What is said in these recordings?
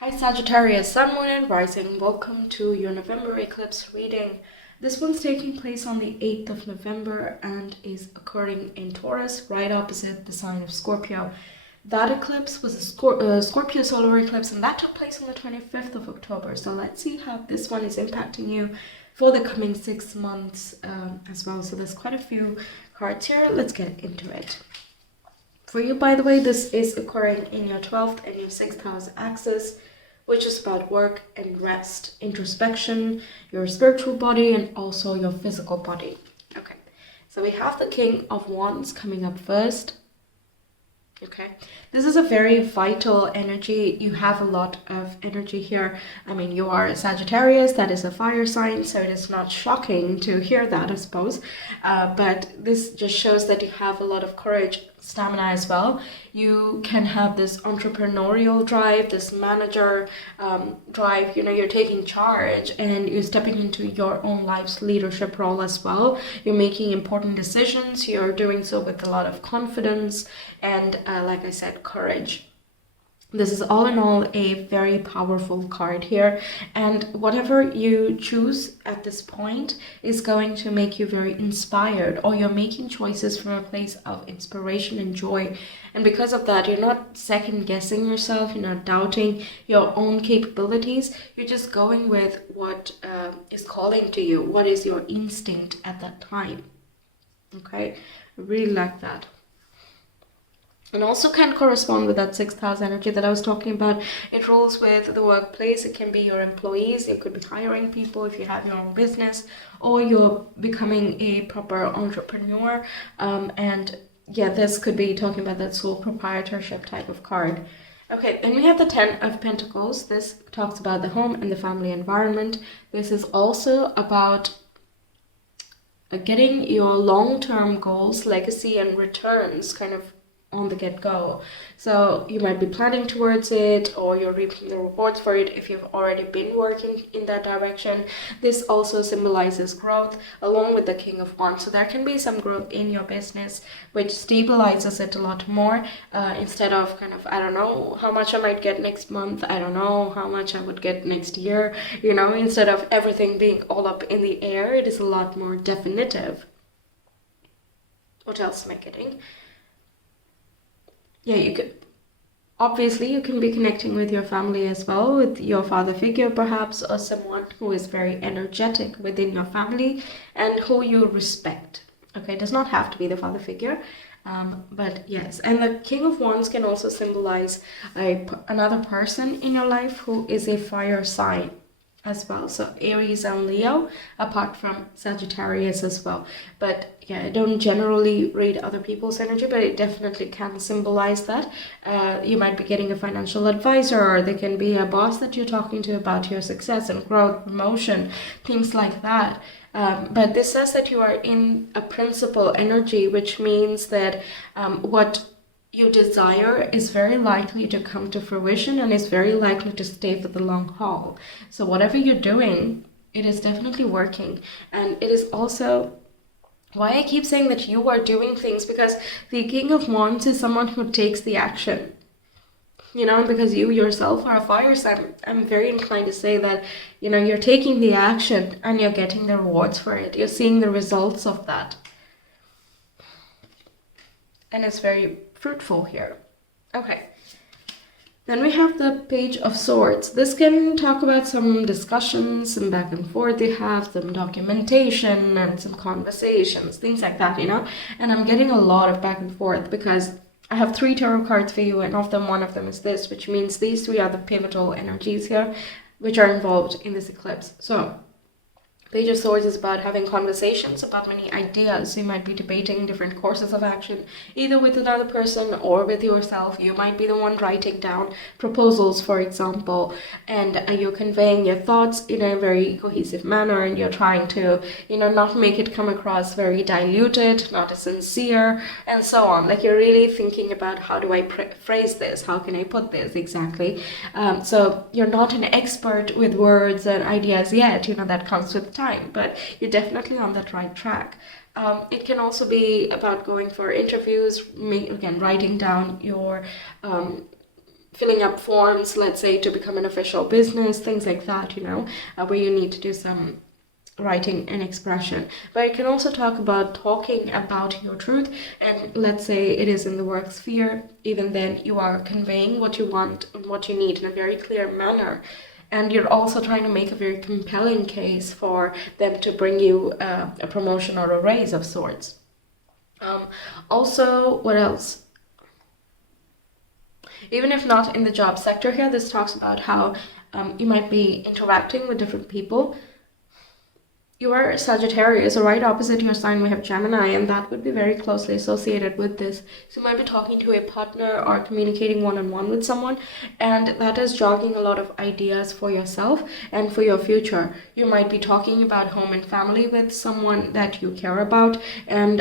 Hi Sagittarius, Sun, Moon and Rising. Welcome to your November eclipse reading. This one's taking place on the 8th of November and is occurring in Taurus, right opposite the sign of Scorpio. That eclipse was a Scorpio solar eclipse, and that took place on the 25th of October. So let's see how this one is impacting you for the coming 6 months as well. So there's quite a few cards here. Let's get into it. For you, by the way, this is occurring in your 12th and your 6th house axis, which is about work and rest, introspection, your spiritual body, and also your physical body. Okay, so we have the King of Wands coming up first. Okay, this is a very vital energy. You have a lot of energy here. I mean, you are a Sagittarius, that is a fire sign, so it is not shocking to hear that, I suppose. But this just shows that you have a lot of courage, stamina as well. You can have this entrepreneurial drive, this manager drive. You know, you're taking charge and you're stepping into your own life's leadership role as well. You're making important decisions. You're doing so with a lot of confidence and like I said, courage. This is all in all a very powerful card here, and whatever you choose at this point is going to make you very inspired, or you're making choices from a place of inspiration and joy. And because of that, you're not second guessing yourself, you're not doubting your own capabilities, you're just going with what is calling to you, what is your instinct at that time. Okay, I really like that. And also can correspond with that 6th house energy that I was talking about. It rules with the workplace. It can be your employees. You could be hiring people if you have your own business, or you're becoming a proper entrepreneur. And yeah, this could be talking about that sole proprietorship type of card. Okay, then we have the 10 of Pentacles. This talks about the home and the family environment. This is also about getting your long-term goals, legacy, and returns kind of on the get-go. So you might be planning towards it, or you're reaping the rewards for it if you've already been working in that direction. This also symbolizes growth along with the King of Wands. So there can be some growth in your business which stabilizes it a lot more, instead of kind of, I don't know how much I might get next month, I don't know how much I would get next year, you know, instead of everything being all up in the air, it is a lot more definitive. What else am I getting? Yeah, you could, obviously you can be connecting with your family as well, with your father figure perhaps, or someone who is very energetic within your family and who you respect. Okay, it does not have to be the father figure, but yes. And the King of Wands can also symbolize another person in your life who is a fire sign as well, so Aries and Leo, apart from Sagittarius as well. But yeah, I don't generally read other people's energy, but it definitely can symbolize that. You might be getting a financial advisor, or there can be a boss that you're talking to about your success and growth, promotion, things like that. But this says that you are in a principal energy, which means that what you desire is very likely to come to fruition and is very likely to stay for the long haul. So whatever you're doing, it is definitely working. And it is also why I keep saying that you are doing things, because the King of Wands is someone who takes the action. You know, because you yourself are a fire sign, I'm very inclined to say that, you know, you're taking the action and you're getting the rewards for it. You're seeing the results of that. And it's very fruitful here. Okay, then we have the Page of Swords. This can talk about some discussions, some back and forth you have, some documentation and some conversations, things like that, you know. And I'm getting a lot of back and forth because I have 3 tarot cards for you, and one of them is this, which means these 3 are the pivotal energies here which are involved in this eclipse. So Page of Swords is about having conversations about many ideas. You might be debating different courses of action, either with another person or with yourself. You might be the one writing down proposals, for example, and you're conveying your thoughts in a very cohesive manner, and you're trying to, you know, not make it come across very diluted, not as sincere, and so on. Like, you're really thinking about, how do I phrase this? How can I put this exactly? So you're not an expert with words and ideas yet, you know, that comes with time, but you're definitely on that right track. It can also be about going for interviews, again, writing down your filling up forms, let's say, to become an official business, things like that, where you need to do some writing and expression. But it can also talk about talking about your truth, and let's say it is in the work sphere. Even then, you are conveying what you want and what you need in a very clear manner, and you're also trying to make a very compelling case for them to bring you a promotion or a raise of sorts. Also, what else? Even if not in the job sector here, this talks about how you might be interacting with different people. You are Sagittarius, or right opposite your sign we have Gemini, and that would be very closely associated with this. So you might be talking to a partner or communicating one-on-one with someone, and that is jogging a lot of ideas for yourself and for your future. You might be talking about home and family with someone that you care about, and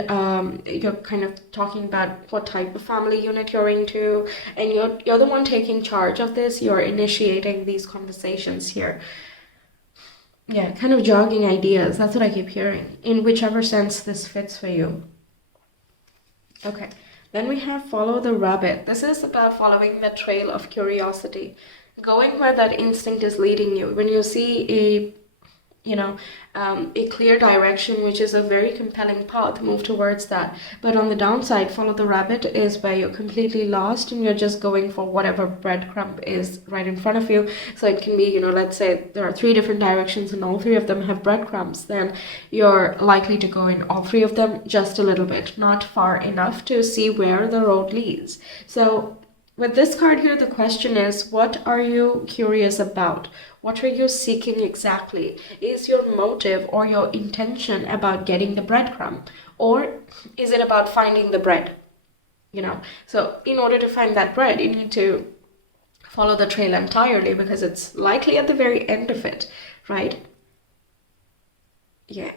you're kind of talking about what type of family unit you're into, and you're the one taking charge of this. You're initiating these conversations here. Yeah, kind of jogging ideas. That's what I keep hearing, in whichever sense this fits for you. Okay, then we have follow the rabbit. This is about following the trail of curiosity, going where that instinct is leading you. When you see a clear direction, which is a very compelling path, move towards that. But on the downside, follow the rabbit is where you're completely lost and you're just going for whatever breadcrumb is right in front of you. So it can be, let's say there are 3 different directions and all 3 of them have breadcrumbs, then you're likely to go in all 3 of them just a little bit, not far enough to see where the road leads. So with this card here, the question is, what are you curious about? What are you seeking exactly? Is your motive or your intention about getting the breadcrumb? Or is it about finding the bread? So in order to find that bread, you need to follow the trail entirely, because it's likely at the very end of it, right? Yeah.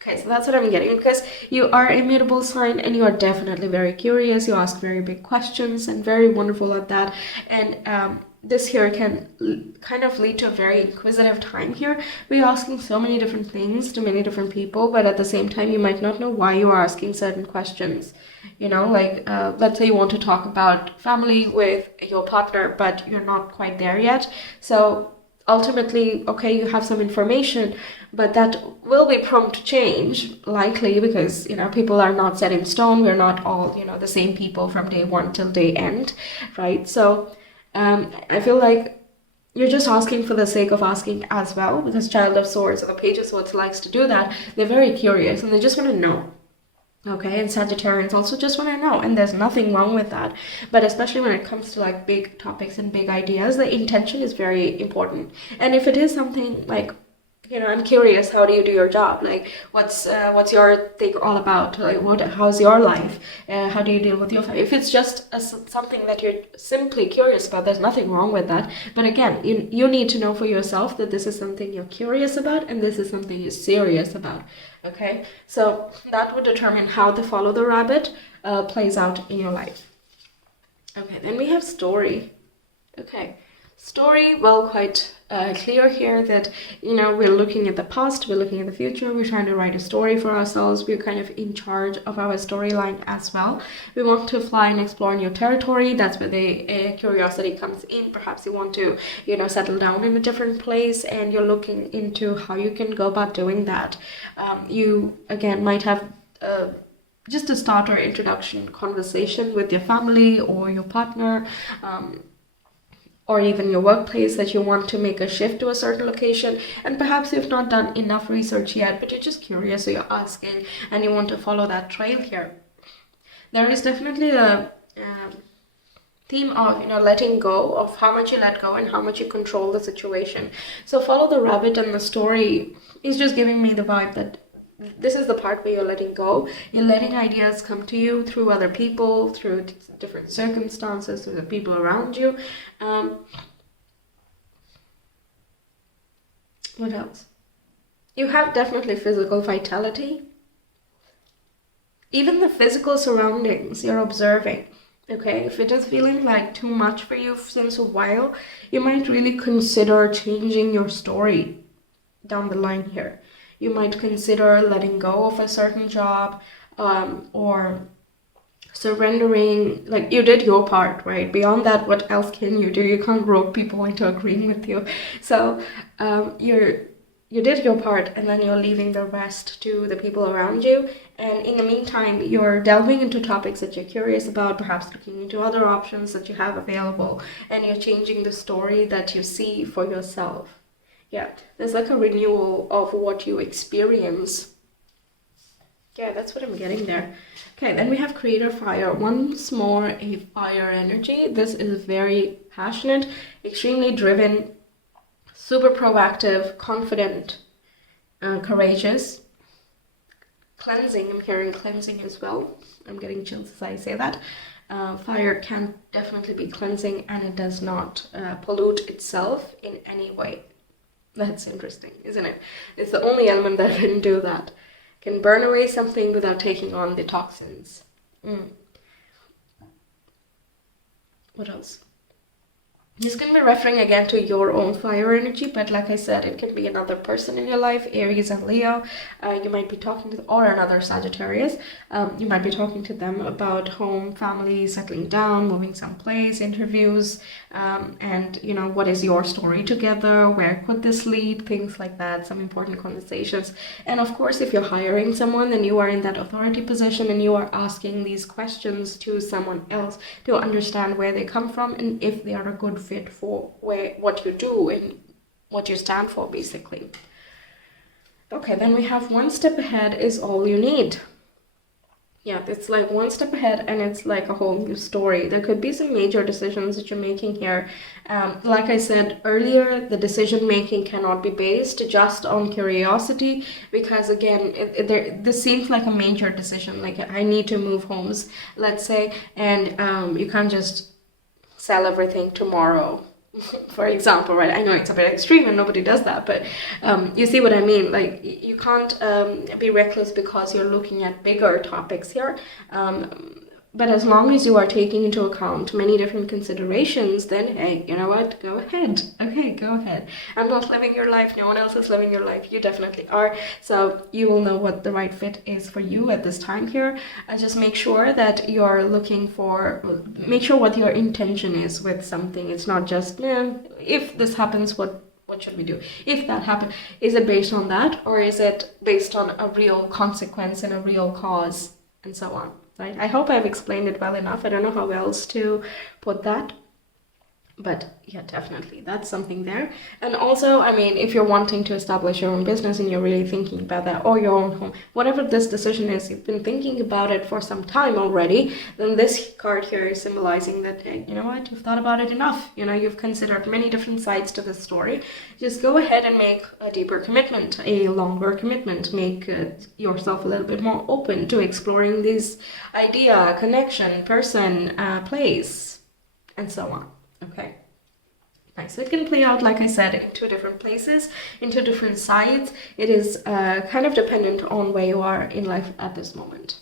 Okay, so that's what I'm getting, because you are a mutable sign and you are definitely very curious. You ask very big questions and very wonderful at that. And this here can kind of lead to a very inquisitive time here. We're asking so many different things to many different people, but at the same time, you might not know why you are asking certain questions. Let's say you want to talk about family with your partner, but you're not quite there yet. So ultimately, okay, you have some information, but that will be prone to change, likely, because, people are not set in stone. We're not all, the same people from day 1 till day end, right? So I feel like you're just asking for the sake of asking as well, because Child of Swords or the Page of Swords likes to do that. They're very curious and they just want to know. Okay, and Sagittarians also just want to know, and there's nothing wrong with that. But especially when it comes to like big topics and big ideas, the intention is very important. And if it is something like, I'm curious, how do you do your job? Like, what's your thing all about? Like, how's your life? How do you deal with your family? If it's just something that you're simply curious about, there's nothing wrong with that. But again, you need to know for yourself that this is something you're curious about and this is something you're serious about. Okay, so that would determine how the follow the rabbit plays out in your life. Okay, then we have story. Okay, story, well, quite clear here that, we're looking at the past, we're looking at the future, we're trying to write a story for ourselves, we're kind of in charge of our storyline as well. We want to fly and explore new territory. That's where the curiosity comes in. Perhaps you want to, settle down in a different place, and you're looking into how you can go about doing that. You, again, might have just a starter introduction conversation with your family or your partner, or even your workplace, that you want to make a shift to a certain location, and perhaps you've not done enough research yet, but you're just curious, so you're asking and you want to follow that trail here. There is definitely a theme of letting go, of how much you let go and how much you control the situation. So follow the rabbit, and the story is just giving me the vibe that this is the part where you're letting go. You're letting ideas come to you through other people, through different circumstances, through the people around you. What else? You have definitely physical vitality. Even the physical surroundings you're observing. Okay, if it is feeling like too much for you since a while, you might really consider changing your story down the line here. You might consider letting go of a certain job, or surrendering, like you did your part, right? Beyond that, what else can you do? You can't rope people into agreeing with you. So you did your part, and then you're leaving the rest to the people around you. And in the meantime, you're delving into topics that you're curious about, perhaps looking into other options that you have available, and you're changing the story that you see for yourself. Yeah, there's like a renewal of what you experience. Yeah, that's what I'm getting there. Okay, then we have creator fire. Once more, a fire energy. This is very passionate, extremely driven, super proactive, confident, courageous. Cleansing, I'm hearing cleansing as well. I'm getting chills as I say that. Fire can definitely be cleansing, and it does not pollute itself in any way. That's interesting, isn't it? It's the only element that can do that. Can burn away something without taking on the toxins. What else? This can be referring again to your own fire energy, but like I said, it can be another person in your life, Aries and Leo. You might be talking to, or another Sagittarius. You might be talking to them about home, family, settling down, moving someplace, interviews, and you know, what is your story together? Where could this lead? Things like that, some important conversations. And of course, if you're hiring someone, then you are in that authority position and you are asking these questions to someone else to understand where they come from and if they are a good fit for what you do and what you stand for, basically. Okay, then we have one step ahead is all you need. Yeah, it's like one step ahead, and it's like a whole new story. There could be some major decisions that you're making here. Like I said earlier, the decision making cannot be based just on curiosity, because again, this seems like a major decision. Like, I need to move homes, let's say, and you can't just sell everything tomorrow, for example, right? I know it's a bit extreme and nobody does that, but you see what I mean. Like, you can't be reckless because you're looking at bigger topics here. But as long as you are taking into account many different considerations, then hey, you know what? Go ahead. Okay, go ahead. I'm not living your life. No one else is living your life. You definitely are. So you will know what the right fit is for you at this time here. Just make sure that you're looking for, make sure what your intention is with something. It's not just, if this happens, what should we do? If that happens, is it based on that, or is it based on a real consequence and a real cause, and so on? Right? I hope I've explained it well enough. I don't know how else to put that. But yeah, definitely, that's something there. And also, I mean, if you're wanting to establish your own business and you're really thinking about that, or your own home, whatever this decision is, you've been thinking about it for some time already, then this card here is symbolizing that, hey, you know what, you've thought about it enough. You know, you've considered many different sides to this story. Just go ahead and make a deeper commitment, a longer commitment. Make yourself a little bit more open to exploring this idea, connection, person, place, and so on. Okay, nice. So it can play out, like I said, into different places, into different sides. It is kind of dependent on where you are in life at this moment.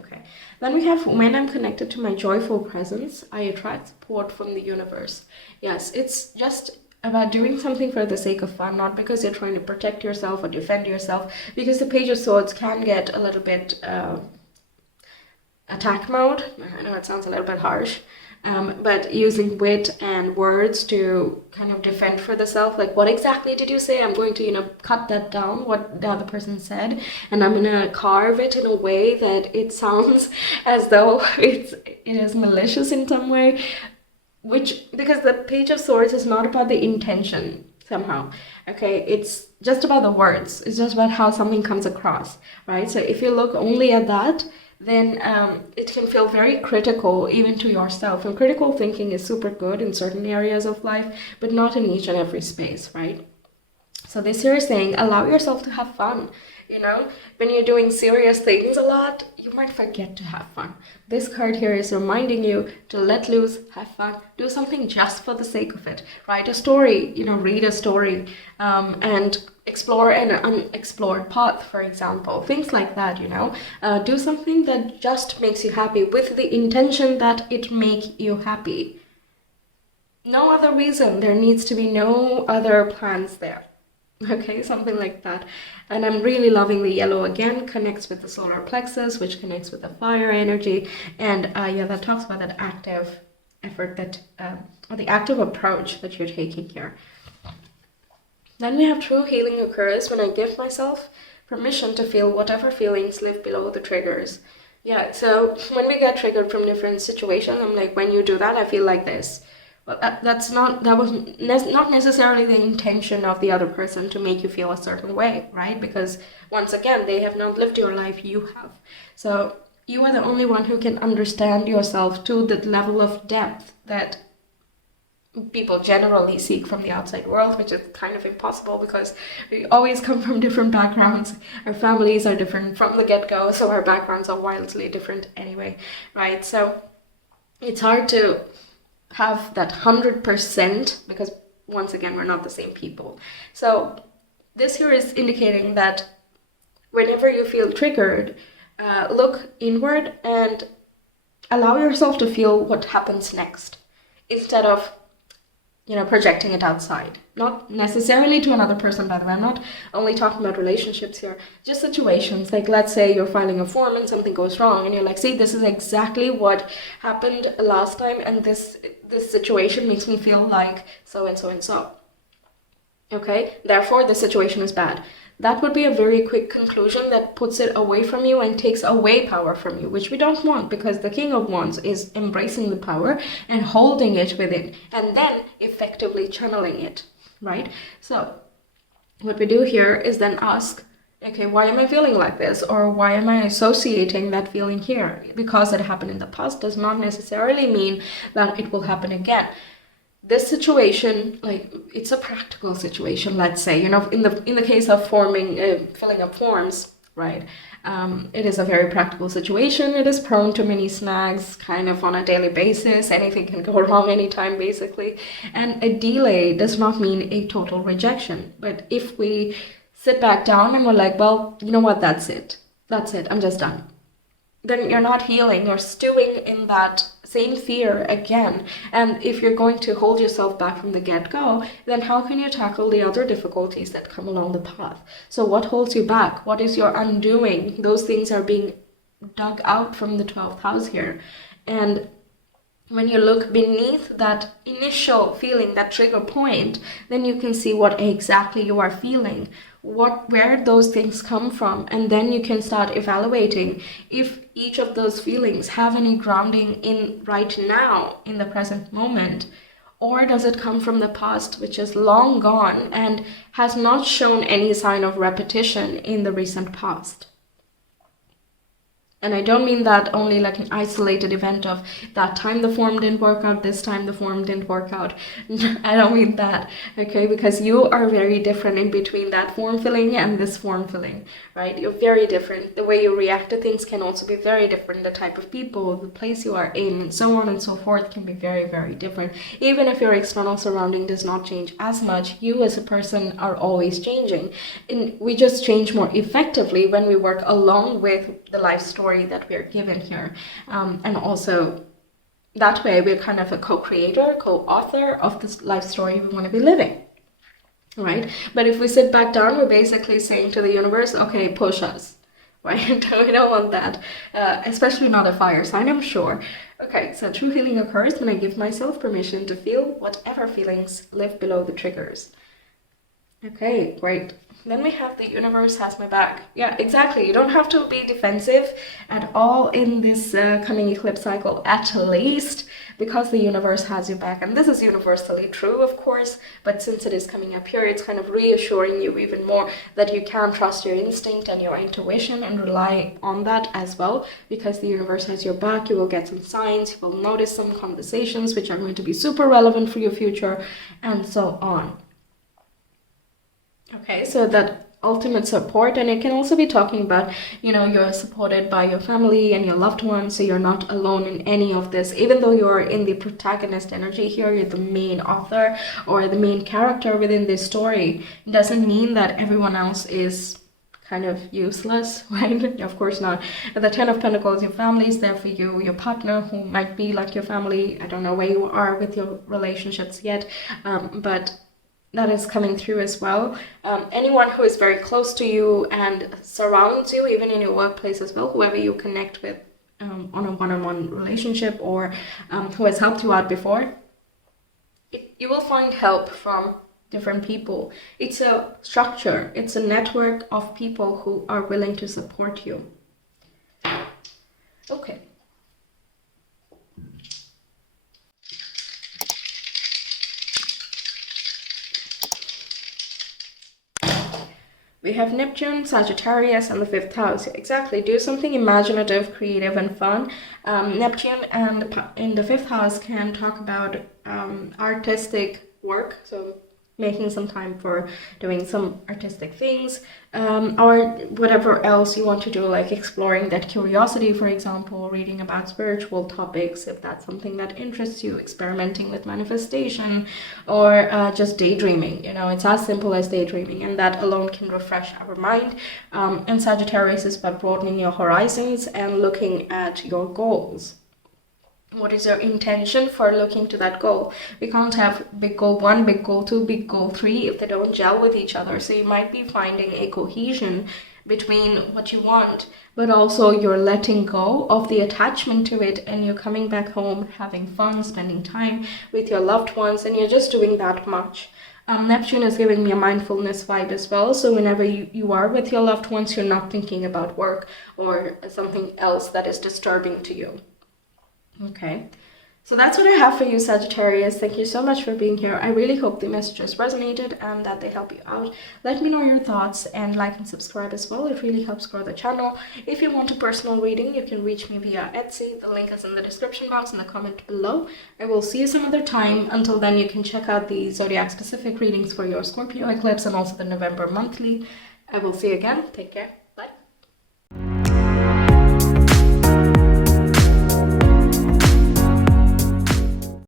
Okay, then we have, when I'm connected to my joyful presence, I attract support from the universe. Yes, it's just about doing something for the sake of fun, not because you're trying to protect yourself or defend yourself, because the Page of Swords can get a little bit attack mode. I know it sounds a little bit harsh. But using wit and words to kind of defend for the self, like, what exactly did you say? I'm going to, cut that down, what the other person said, and I'm going to carve it in a way that it sounds as though it is malicious in some way, because the Page of Swords is not about the intention somehow, okay? It's just about the words. It's just about how something comes across, right? So if you look only at that, then it can feel very critical even to yourself. And critical thinking is super good in certain areas of life, but not in each and every space, right? So this here is saying, allow yourself to have fun. When you're doing serious things a lot, you might forget to have fun. This card here is reminding you to let loose, have fun, do something just for the sake of it. Write a story, read a story, and explore an unexplored path, for example. Things like that, do something that just makes you happy with the intention that it make you happy. No other reason. There needs to be no other plans there. Okay, something like that. And I'm really loving the yellow again, connects with the solar plexus, which connects with the fire energy. And yeah, that talks about that active effort that, or the active approach that you're taking here. Then we have true healing occurs when I give myself permission to feel whatever feelings live below the triggers. Yeah, so when we get triggered from different situations, I'm like, when you do that, I feel like this. Well, that was not necessarily the intention of the other person to make you feel a certain way, right? Because once again, they have not lived your life, you have. So you are the only one who can understand yourself to the level of depth that people generally seek from the outside world, which is kind of impossible because we always come from different backgrounds. Our families are different from the get-go, so our backgrounds are wildly different anyway, right? So it's hard to have that 100% because once again, we're not the same people. So this here is indicating that whenever you feel triggered, look inward and allow yourself to feel what happens next instead of projecting it outside. Not necessarily to another person, by the way. I'm not only talking about relationships here, just situations. Like, let's say you're filing a form and something goes wrong, and you're like, see, this is exactly what happened last time, and this situation makes me feel like so and so and so. Okay? Therefore, the situation is bad. That would be a very quick conclusion that puts it away from you and takes away power from you, which we don't want, because the King of Wands is embracing the power and holding it within and then effectively channeling it, right? So what we do here is then ask, okay, why am I feeling like this? Or why am I associating that feeling here? Because it happened in the past does not necessarily mean that it will happen again. This situation, like, it's a practical situation, let's say, in the case of filling up forms, right? It is a very practical situation. It is prone to many snags kind of on a daily basis. Anything can go wrong anytime, basically. And a delay does not mean a total rejection. But if we sit back down and we're like, well, you know what, that's it, I'm just done, then you're not healing, you're stewing in that same fear again. And if you're going to hold yourself back from the get-go, then how can you tackle the other difficulties that come along the path? So what holds you back? What is your undoing? Those things are being dug out from the 12th house here. And when you look beneath that initial feeling, that trigger point, then you can see what exactly you are feeling, where those things come from, and then you can start evaluating if each of those feelings have any grounding in right now, in the present moment, or does it come from the past, which is long gone and has not shown any sign of repetition in the recent past. And I don't mean that only like an isolated event of that time the form didn't work out, this time the form didn't work out. I don't mean that, okay? Because you are very different in between that form filling and this form filling, right? You're very different. The way you react to things can also be very different. The type of people, the place you are in, and so on and so forth can be very, very different. Even if your external surrounding does not change as much, you as a person are always changing. And we just change more effectively when we work along with the life story that we're given here, and also that way we're kind of a co-creator, co-author of this life story we want to be living, right? But if we sit back down, we're basically saying to the universe, okay, push us, right? We don't want that, especially not a fire sign, I'm sure. Okay, so true healing occurs when I give myself permission to feel whatever feelings live below the triggers. Okay, great. Then we have the universe has my back. Yeah, exactly. You don't have to be defensive at all in this coming eclipse cycle, at least, because the universe has your back. And this is universally true, of course, but since it is coming up here, it's kind of reassuring you even more that you can trust your instinct and your intuition and rely on that as well, because the universe has your back. You will get some signs, you will notice some conversations which are going to be super relevant for your future, and so on. Okay, so that ultimate support, and it can also be talking about, you're supported by your family and your loved ones, so you're not alone in any of this. Even though you're in the protagonist energy here, you're the main author or the main character within this story, it doesn't mean that everyone else is kind of useless, right? Of course not. The 10 of Pentacles, your family is there for you, your partner who might be like your family. I don't know where you are with your relationships yet, but that is coming through as well. Anyone who is very close to you and surrounds you, even in your workplace as well, whoever you connect with on a one-on-one relationship, or who has helped you out before, you will find help from different people. It's a structure, it's a network of people who are willing to support you. Okay. We have Neptune, Sagittarius, and the 5th house. Exactly. Do something imaginative, creative, and fun. Neptune in the 5th house can talk about artistic work. So making some time for doing some artistic things, or whatever else you want to do, like exploring that curiosity, for example, reading about spiritual topics, if that's something that interests you, experimenting with manifestation, or just daydreaming. It's as simple as daydreaming, and that alone can refresh our mind. And Sagittarius is about broadening your horizons and looking at your goals. What is your intention for looking to that goal? We can't have big goal 1, big goal 2, big goal 3 if they don't gel with each other. So you might be finding a cohesion between what you want, but also you're letting go of the attachment to it, and you're coming back home, having fun, spending time with your loved ones, and you're just doing that much. Neptune is giving me a mindfulness vibe as well. So whenever you are with your loved ones, you're not thinking about work or something else that is disturbing to you. Okay, so that's what I have for you, Sagittarius. Thank you so much for being here. I really hope the messages resonated and that they help you out. Let me know your thoughts, and like and subscribe as well. It really helps grow the channel. If you want a personal reading, you can reach me via Etsy. The link is in the description box and the comment below. I will see you some other time. Until then, you can check out the zodiac specific readings for your Scorpio eclipse and also the November monthly. I will see you again. Take care.